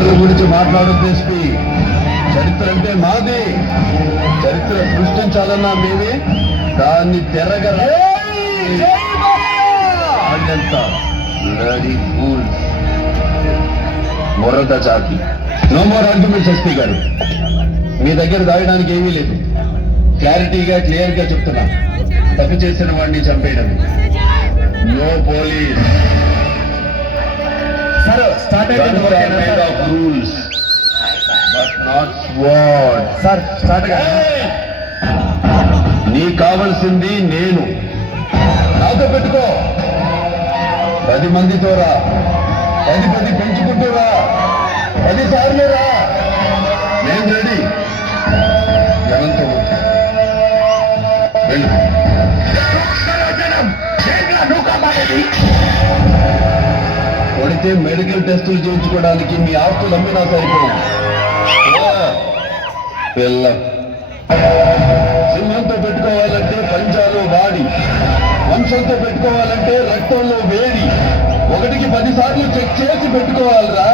చరిత్ర గురించి మాట్లాడడం తెలిసి చరిత్ర అంటే మాది. చరిత్ర సృష్టించాలన్నా మేమే దాన్ని తెరగర. వాళ్ళంత జాతి నో మోర్ ఆర్గ్యుమెంట్స్ గారు. మీ దగ్గర దాయడానికి ఏమీ లేదు. క్లారిటీగా క్లియర్గా చెప్తున్నా. తప్పు చేసిన వాడిని చంపేయడం నో పోలీస్. సార్ స్టార్ట్ అయిపోయింది ఓకేనా సార్? స్టార్ట్ నీకు కావలసింది నేను. నాతో పెట్టుకో. పది మందితో రా. పది పది పెంచుకుంటూ రా. పది సార్లు రా. నేను రెడీ. జనంతో. వెళ్ళు. అయితే మెడికల్ టెస్టులు చేయించుకోవడానికి మీ ఆస్తులు అమ్మినా సరిపోవు పిల్ల. సింహంతో పెట్టుకోవాలంటే పంచాలు వాడి. వంశంతో పెట్టుకోవాలంటే రక్తంలో వేడి. ఒకటికి పదిసార్లు చెక్ చేసి పెట్టుకోవాలిరా.